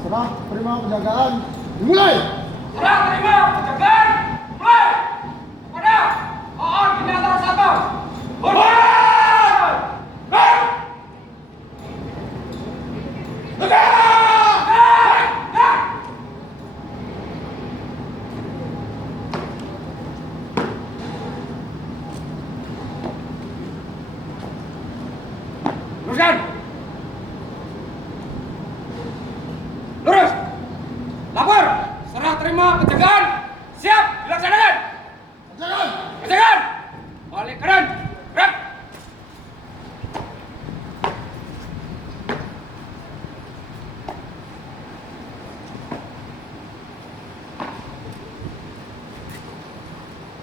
Serah terima penjagaan dimulai. Serah terima penjagaan mulai kepada Oon Binatar Sabang. Hormat! Luruskan! Lurus! Lapor! Serah terima penjagaan siap dilaksanakan! Penjagaan! Penjagaan! Balik kanan! Gerak!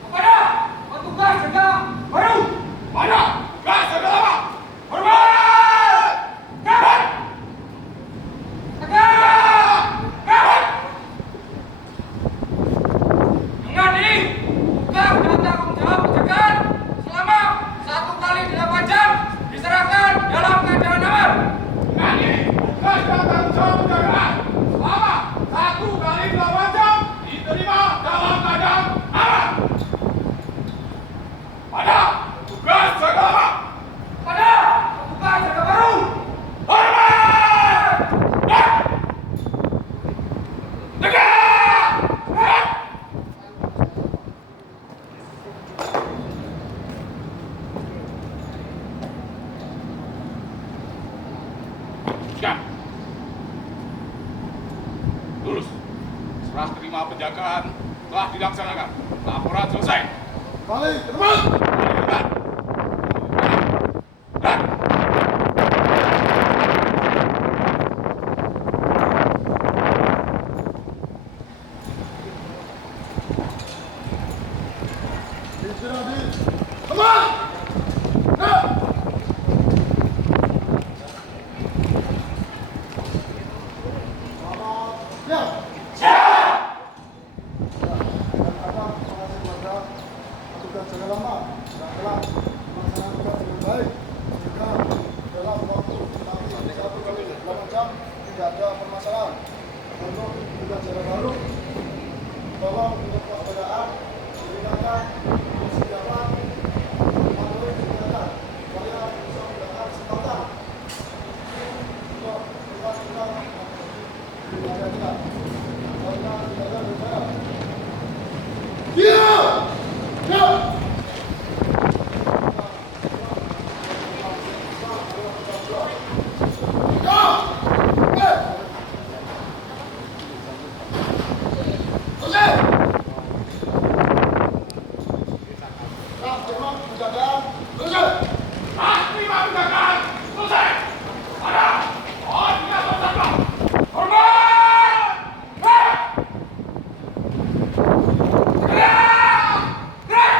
Kepada petugas jaga baru! Mana? Tugas jaga lama! Hormat! Gerak! Tegak! Gerak! Dengan ini, tugas dan tanggung jawab penjagaan selama 1 kali 8 jam diserahkan dalam keadaan aman. Dengan ini, tugas dan tanggung jawab penjagaan selama 1 kali 8 jam diterima dalam keadaan aman. Pada tugas jaga lama. Pada petugas jaga baru. Hormat! Tegak! Gerak! Siap. Lurus. Serah terima penjagaan telah dilaksanakan. Laporan selesai. Balik ke tempat. Balik ke tempat. Gerak. Istirahat di tempat. Ya. Selamat siap. Dan terima kasih kepada petugas jaga lama yang telah melaksanakan tugas dengan baik sehingga dalam waktu nanti 1 kali 8 jam tidak ada permasalahan. Untuk petugas jaga baru, tolong untuk kewaspadaan digunakan senjata mematuhi senjata supaya bisa menggunakan senjata untuk kita di wilayah kita. Karena tidak ada berbeda. Iya! Ya! Serah terima penjagaan selesai. Pada Oon Binatar Sabang. Hormat! Gerak! Gerak!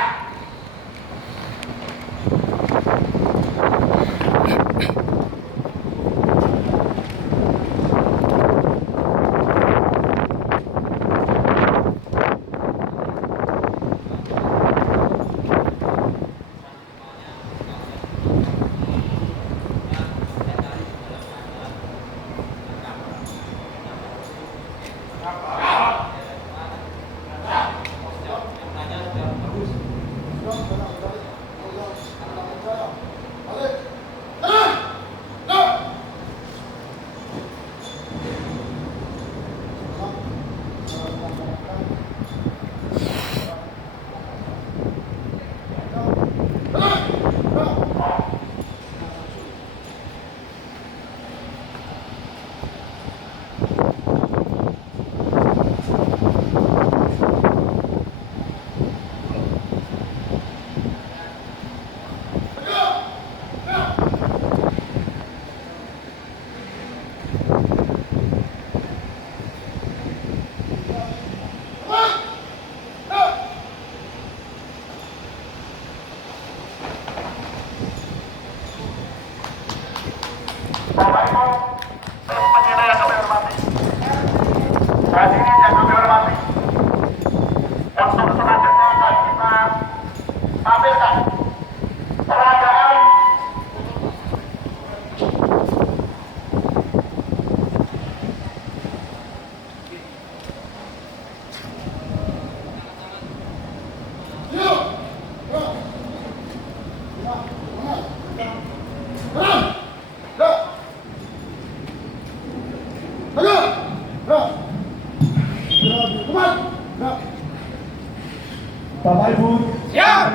Bu. Siap.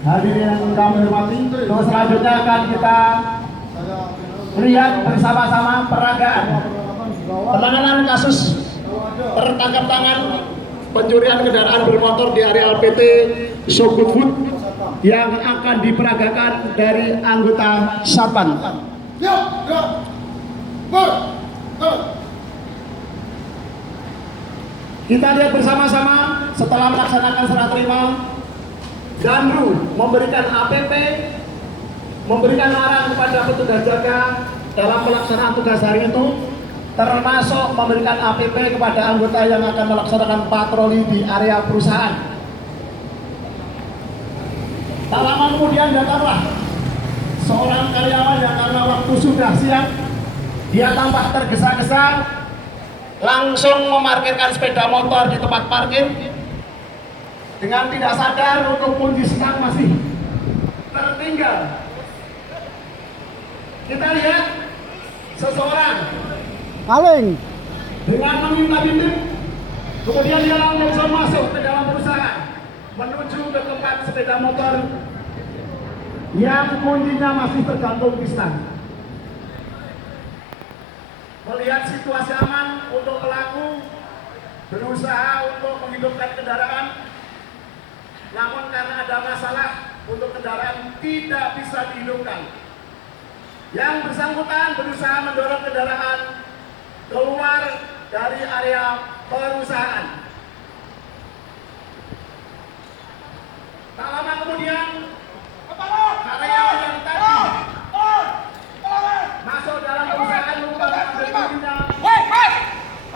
Hadirin yang kami hormati, terus selanjutnya akan kita lihat bersama-sama peragaan penanganan kasus tertangkap tangan pencurian kendaraan bermotor di area PT So Good Food yang akan diperagakan dari anggota Satpan. Kita lihat bersama-sama setelah melaksanakan serah terima, Danru memberikan APP, memberikan arahan kepada petugas jaga dalam pelaksanaan tugas hari itu, termasuk memberikan APP kepada anggota yang akan melaksanakan patroli di area perusahaan. Tak lama kemudian datanglah seorang karyawan yang karena waktu sudah siang, dia tampak tergesa-gesa, langsung memarkirkan sepeda motor di tempat parkir dengan tidak sadar untuk kunci stang masih tertinggal. Kita lihat seseorang Maling. dengan meminta bibit, kemudian dia langsung masuk ke dalam perusahaan menuju ke tempat sepeda motor yang kuncinya masih tergantung di stang. Melihat situasi aman untuk pelaku berusaha untuk menghidupkan kendaraan, namun karena ada masalah untuk kendaraan tidak bisa dihidupkan. Yang bersangkutan berusaha mendorong kendaraan keluar dari area perusahaan. Tak lama kemudian karyawan yang tadi masuk dalam perusahaan lupa mengambil dirinya,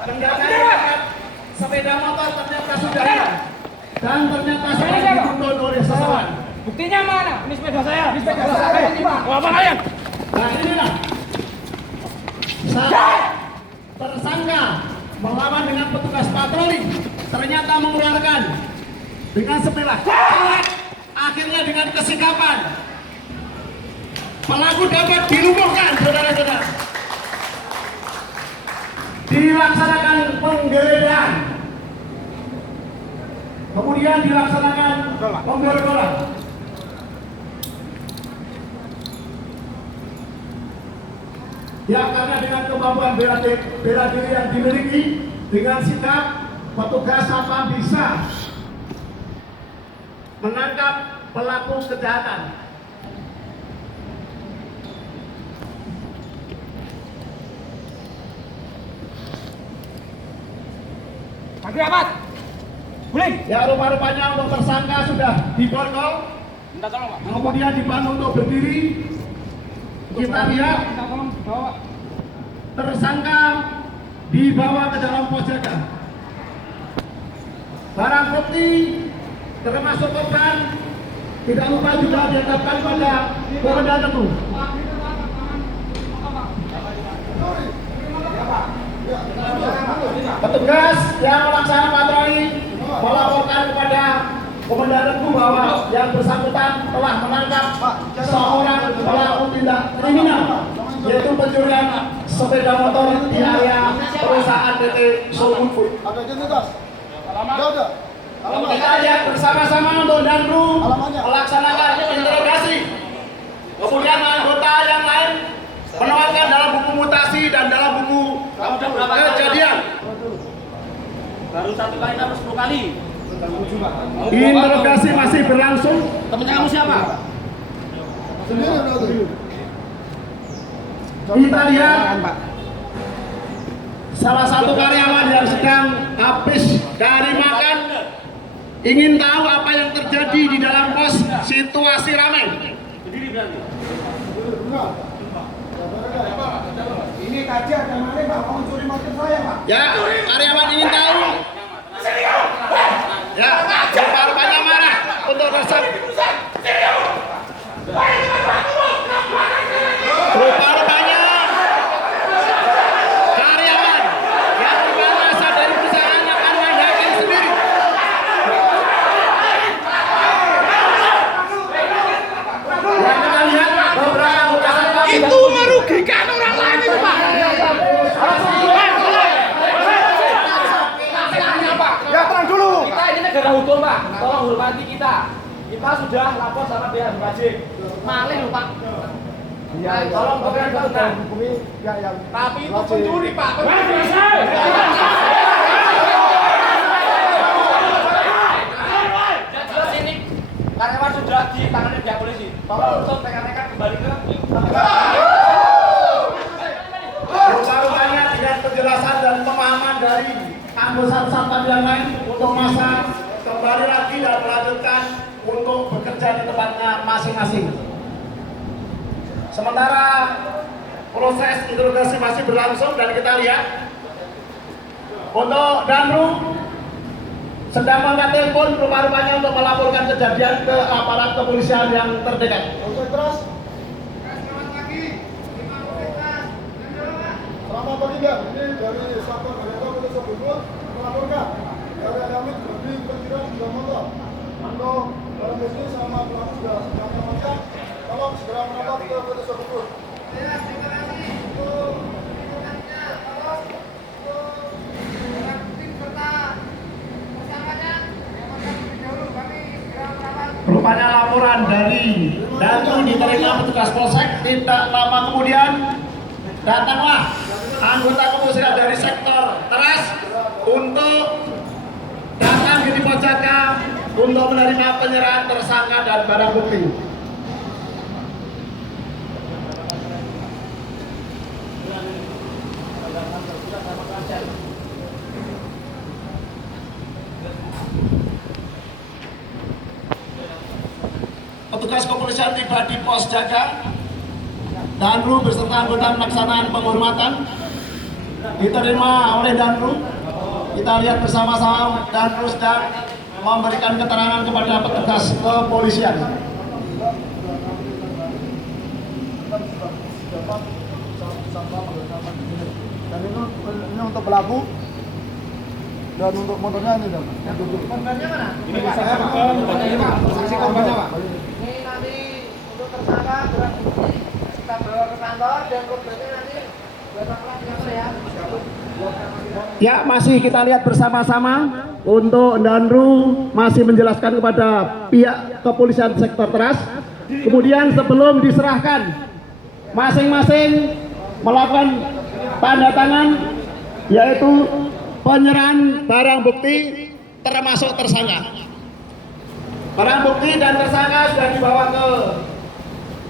mendatangi sepeda motor ternyata sudah hilang dan ternyata sudah dituntun oleh seseorang. Buktinya mana? Ini sepeda saya. Ini sepeda saya. Apa kalian? Nah inilah saat tersangka melawan dengan petugas patroli, ternyata mengeluarkan dengan sebilah akhirnya dengan kesikapan pelaku dapat dilumpuhkan, saudara-saudara. Dilaksanakan penggeledahan, kemudian dilaksanakan pemborgolan. Ya, karena dengan kemampuan bela diri yang dimiliki, dengan sikap petugas Satpam bisa menangkap pelaku kejahatan. Bagi amat. Boleh. Ya, rupa-rupanya untuk tersangka sudah diborgol, Minta tolong, Pak. kemudian dibantu untuk berdiri. Kita lihat Minta tolong bawa. tersangka dibawa ke dalam pos jaga. Barang bukti termasuk korban tidak lupa juga dihadapkan pada Polda Teguh. Petugas yang melaksanakan patroli melaporkan kepada Komandan Teguh bahwa yang bersangkutan telah menangkap seorang pelaku tindak kriminal, yaitu pencurian sepeda motor di area perusahaan PT So Good Food. Ada identitas? Enggak ada. Kita lihat bersama-sama untuk Danru melaksanakan interogasi. Kemudian anggota yang lain menuangkan dalam buku mutasi dan dalam buku kejadian. Baru 1 kali atau 10 kali? Interogasi masih berlangsung. Temennya kamu siapa? Sendiri berarti. Kita lihat salah satu karyawan yang sedang habis dari makan ingin tahu apa yang terjadi di dalam pos, situasi ramai. Berdiri berarti. Ini tadi ada maling Pak, mau curi motor saya Pak. Ya, karyawan ingin tahu. Ya, rupa-rupanya marah untuk resep. Rupa-rupanya karyawan yang merasa dari perusahaan akan yakin sendiri. Yang kita lihat beberapa anggota Satpam Itu merugikan orang lain itu, Pak. Ya tenang dulu. Kita ini negara hukum, Pak. Tolong Kita sudah lapor sama pihak wajib. Malih lho Pak. Iya, Tolong berikan keterangan. Hubungi pihak yang Tapi itu wajib. pencuri Pak. Yang jelas ini karyawan sudah ditangani pihak polisi. Tolong untuk rekan-rekan kembali ke Rupanya dengan penjelasan dan pemahaman dari anggota satpam yang lain untuk masa kembali lagi dan melanjutkan untuk bekerja di tempatnya masing-masing. Sementara proses interogasi masih berlangsung dan kita lihat untuk Danru sedang mengangkat telepon rupa-rupanya untuk melaporkan kejadian ke aparat kepolisian yang terdekat. Oke, terus. Selamat pagi, Bang. Ini dari Satpam Gereda Kota Bogor melaporkan dari Amit lebih perkiraan 3 motor untuk barang bukti sama pelaku sudah sedang diamankan. Tolong segera merapat ke Kota Bogor. Ya, terima kasih untuk dukungannya. Tolong untuk barang bukti serta tersangkanya diamankan terlebih dahulu. Kami segera merapat. Rupanya laporan dari Danru diterima petugas polsek. Tidak lama kemudian datanglah anggota kepolisian dari sektor Teras untuk datang di Pojaka untuk menerima penyerahan tersangka dan barang bukti. Petugas kepolisian tiba di pos jaga. Danru beserta anggota pelaksanaan penghormatan diterima oleh Danru. Kita lihat bersama-sama Danru sedang memberikan keterangan kepada petugas kepolisian. Dan ini untuk pelaku dan untuk motornya ini, Bang. Korbannya mana? Ini saya, Pak. Saksi korbannya, Pak. Ini nanti untuk tersangka barang bukti kita bawa ke kantor dan korbannya nanti berapa pulang di kantor ya? Ya, masih kita lihat bersama-sama untuk Danru masih menjelaskan kepada pihak kepolisian sektor Teras. Kemudian sebelum diserahkan, masing-masing melakukan tanda tangan yaitu penyerahan barang bukti termasuk tersangka. Barang bukti dan tersangka sudah dibawa ke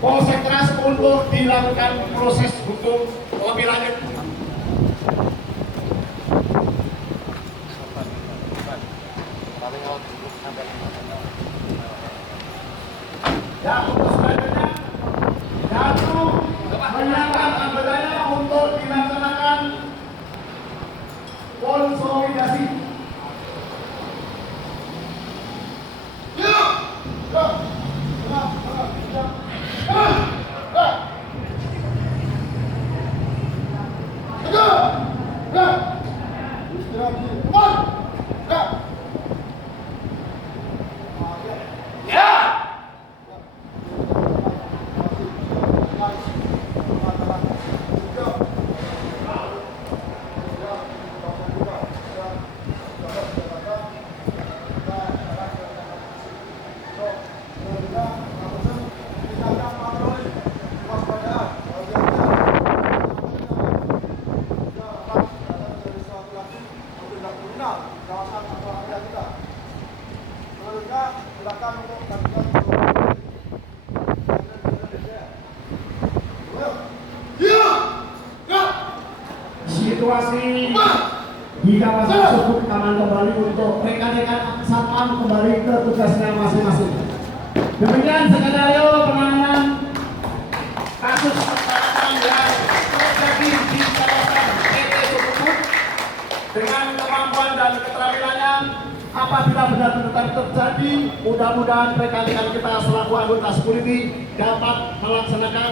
Polsek Teras untuk dilakukan proses hukum lebih lanjut. Ya, untuk selanjutnya, Danru menyiapkan anggotanya untuk dilaksanakan konsolidasi. Situasi di kawasan tersebut aman kembali untuk rekan-rekan satpam kembali ke tugasnya masing-masing. Demikian skenario penanganan kasus kecelakaan yang terjadi di kawasan PT Sukuk dengan kemampuan dan keterampilannya. Apabila benar-benar terjadi, mudah-mudahan rekan-rekan kita selaku anggota security dapat melaksanakan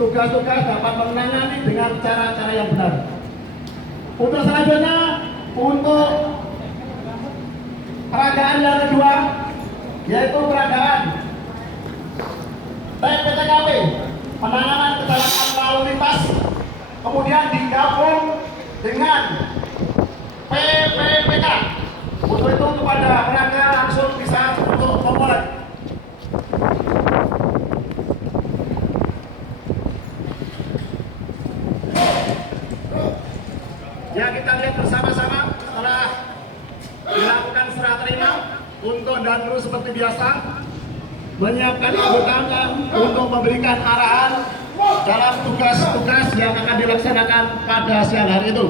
tugas-tugas, dapat menangani dengan cara-cara yang benar. Untuk selanjutnya, untuk peragaan yang kedua, yaitu peragaan TPTKP, penanganan kecelakaan lalu lintas, kemudian digabung dengan PPPK. Untuk itu kepada mereka langsung bisa untuk biasa menyiapkan anggotanya untuk memberikan arahan dalam tugas-tugas yang akan dilaksanakan pada siang hari itu.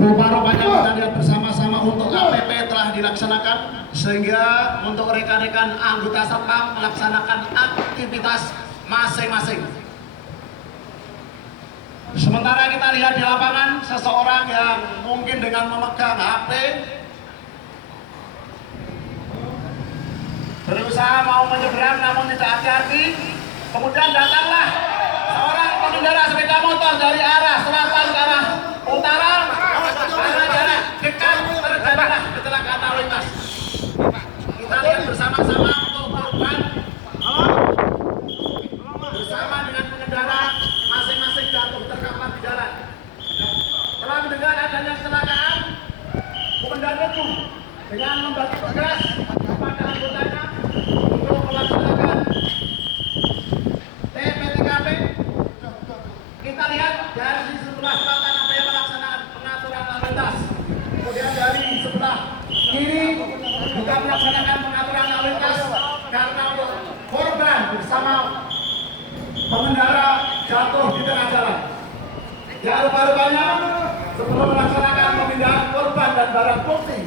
Rupa-rupanya kita lihat bersama-sama untuk APP telah dilaksanakan, sehingga untuk rekan-rekan anggota Satpam melaksanakan aktivitas masing-masing. Sementara kita lihat di lapangan seseorang yang mungkin dengan memegang HP berusaha mau menyeberang namun tidak hati-hati, kemudian datanglah seorang pengendara sepeda motor dari arah selatan ke arah utara. Karena jarak dekat terjadilah kecelakaan lalu lintas. Kita lihat bersama-sama untuk korban bersama dengan pengendara masing-masing jatuh terkapar di jalan. Setelah mendengar adanya kecelakaan, Komandan Reku dengan membagi tugas kepada anggotanya untuk melaksanakan TPTKP. Kita lihat dari sebelah selatan ada yang melaksanakan pengaturan lalu lintas. Kemudian dari sebelah kiri juga melaksanakan pengaturan lalu lintas karena untuk korban bersama pengendara jatuh di tengah jalan. Ya, rupa-rupanya sebelum melaksanakan pemindahan korban dan barang bukti,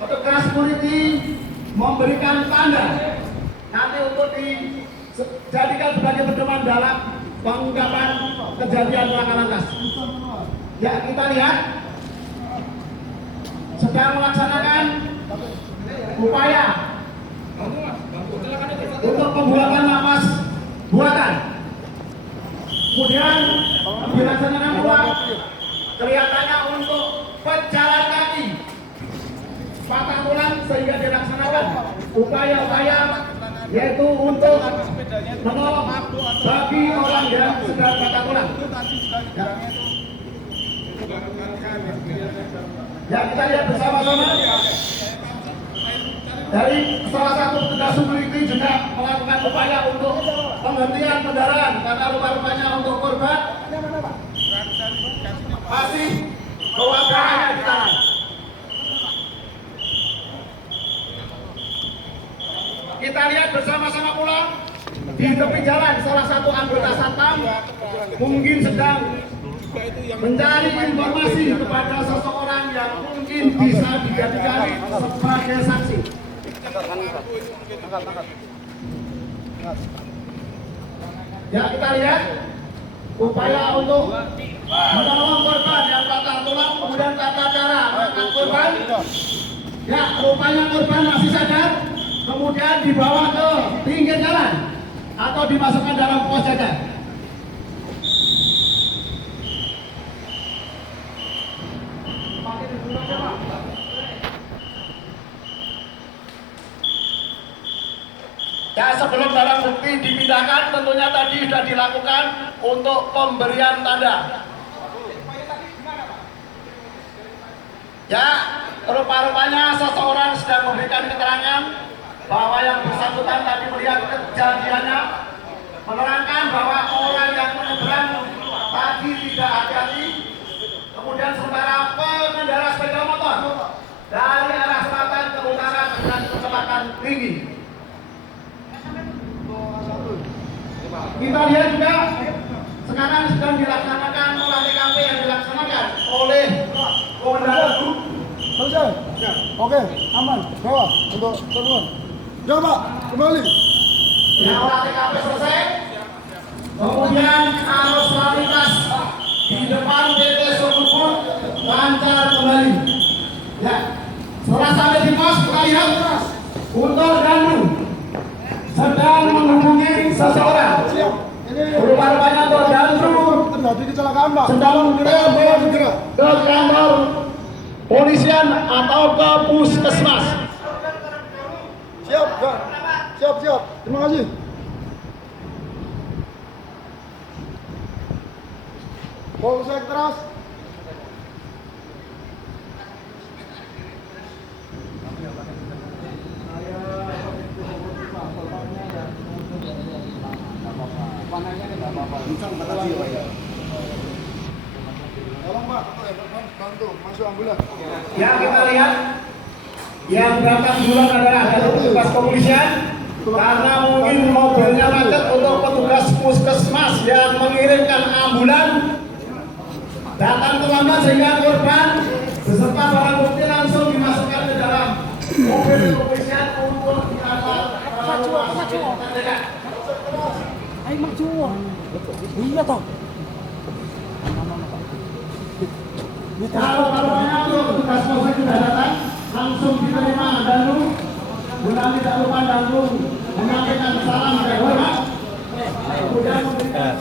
petugas security memberikan tanda nanti untuk dijadikan sebagai pedoman dalam pengungkapan kejadian laka lantas. Ya, kita lihat sedang melaksanakan upaya untuk pembuatan lapas buatan. Kemudian dilaksanakan pula kelihatannya untuk pejalan kaki patah tulang, sehingga dilaksanakan upaya-upaya yaitu untuk menolong bagi orang yang sedang patah tulang. Ya, kita lihat bersama-sama dari salah satu petugas security juga melakukan upaya untuk penghentian kendaraan karena rupa-rupanya untuk korban masih bawa barangnya di tangan. Kita lihat bersama-sama pula di tepi jalan salah satu anggota Satpam mungkin sedang mencari informasi kepada seseorang yang mungkin bisa dijadikan sebagai saksi. Ya, kita lihat upaya untuk menolong korban yang patah tulang, kemudian tata cara mengangkat korban. Ya, rupanya korban masih sadar, kemudian dibawa ke pinggir jalan atau dimasukkan dalam pos jaga. Ya, sebelum barang bukti dipindahkan tentunya tadi sudah dilakukan untuk pemberian tanda. Ya, rupa-rupanya seseorang sedang memberikan keterangan bahwa yang bersangkutan tadi melihat kejadiannya, menerangkan bahwa orang yang menyeberang tadi tidak hati-hati, kemudian sementara pengendara sepeda motor dari arah selatan ke utara dengan kecepatan tinggi. Kita lihat juga sekarang sedang dilaksanakan olah TKP yang dilaksanakan oleh Komandan Reku. Selesai? Ya. Oke, aman. Bawa untuk teman. Ya, Pak, kembali. Ya, olah TKP selesai. Kemudian arus lalu lintas di depan PT Sukupur lancar kembali. Ya, setelah sampai di pos kita lihat Untor Dandu sedang menghubungi seseorang. Rupa-rupanya Untor Dandu Terjadi kecelakaan, Pak. sedang ke kantor polisian atau ke puskesmas. Siap, Pak. Siap. Terima kasih. Polsek terus. Tolong Pak, bantu masuk ambulan. Ya, kita lihat yang datang duluan adalah dari petugas kepolisian karena mungkin mobilnya macet untuk petugas puskesmas yang mengirimkan ambulan datang terlambat sehingga korban beserta barang bukti langsung dimasukkan ke dalam mobil kepolisian untuk diantar ke rumah sakit terdekat. Ayo maju. Iya toh. Kalau untuk petugas polsek sudah datang, langsung diterima dan bulan tidak lupa dan menyampaikan salam dan hormat. Kemudian memberikan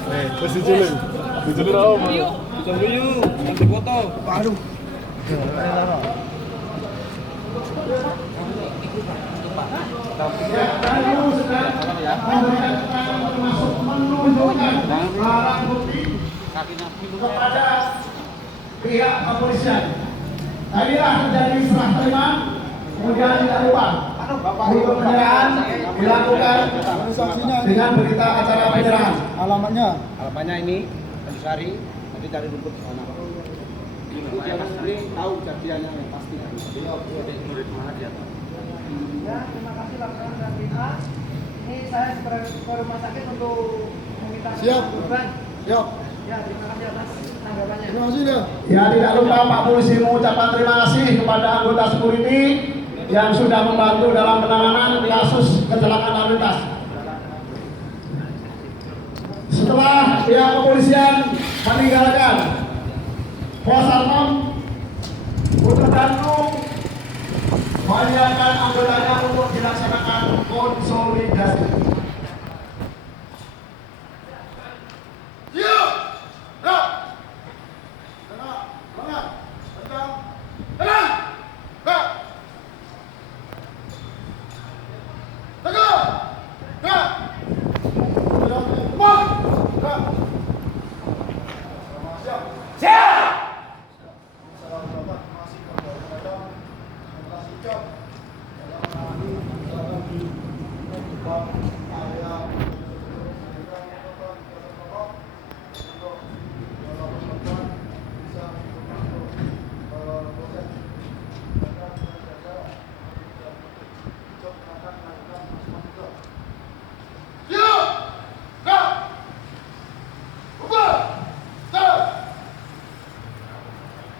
dan sudah memberikan keterangan termasuk menunjukkan barang bukti kepada pihak kepolisian. Tadilah terjadi serah terima, kemudian tidak lupa untuk penyerahan dilakukan dengan berita acara penyerahan. Alamatnya. Alamatnya ini Antasari, nanti cari rumput di sana. Itu jangan ini tahu kejadiannya yang pasti. Ya, terima kasih laporan dari A. Ini saya ke rumah sakit untuk meminta Siap. korban. Siap. Ya, terima kasih atas tanggapannya. Terima kasih ya. Ya, tidak lupa Pak Polisi mengucapkan terima kasih kepada anggota security yang sudah membantu dalam penanganan kasus kecelakaan lalu lintas. Setelah pihak kepolisian meninggalkan pos satpam untuk Bandung menyiapkan anggotanya untuk dilaksanakan konsolidasi. Siap. Siap. Tenang. Tenang. Tenang. Tenang. Tenang. Tegak. Tegak. Tegak. Tegak. Siap. Siap.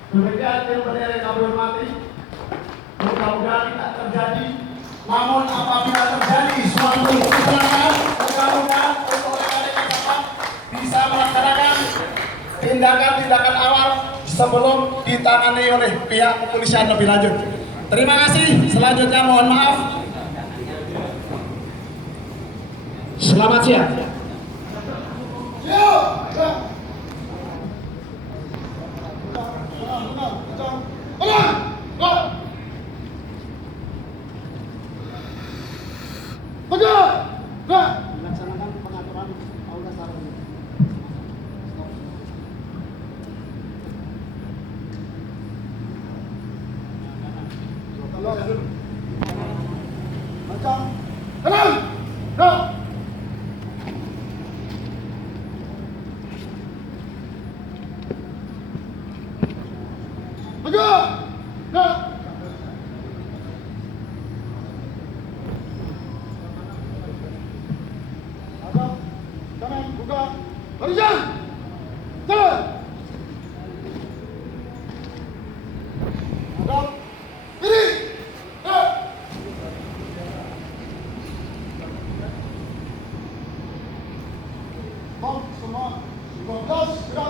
Demikian yang berdiri kami hormati. Mudah-mudahan tidak terjadi. Namun apabila terjadi suatu kecelakaan, mudah-mudahan untuk rekan-rekan kapal bisa melaksanakan tindakan-tindakan awal sebelum ditangani oleh pihak kepolisian lebih lanjut. Terima kasih. Selanjutnya mohon maaf. Selamat siang. Siap. Siap. Tenang. Tenang. Tenang. Tenang. Tegak. Tegak. Melaksanakan pengaturan aula sarana. Tenang. Macam. Tenang. Tenang. Tegak. Tegak. Hadap. Kanan. Buka. Barisan. Jalan. Hadap. Kiri. Tegak. Kom semua 15 gerak.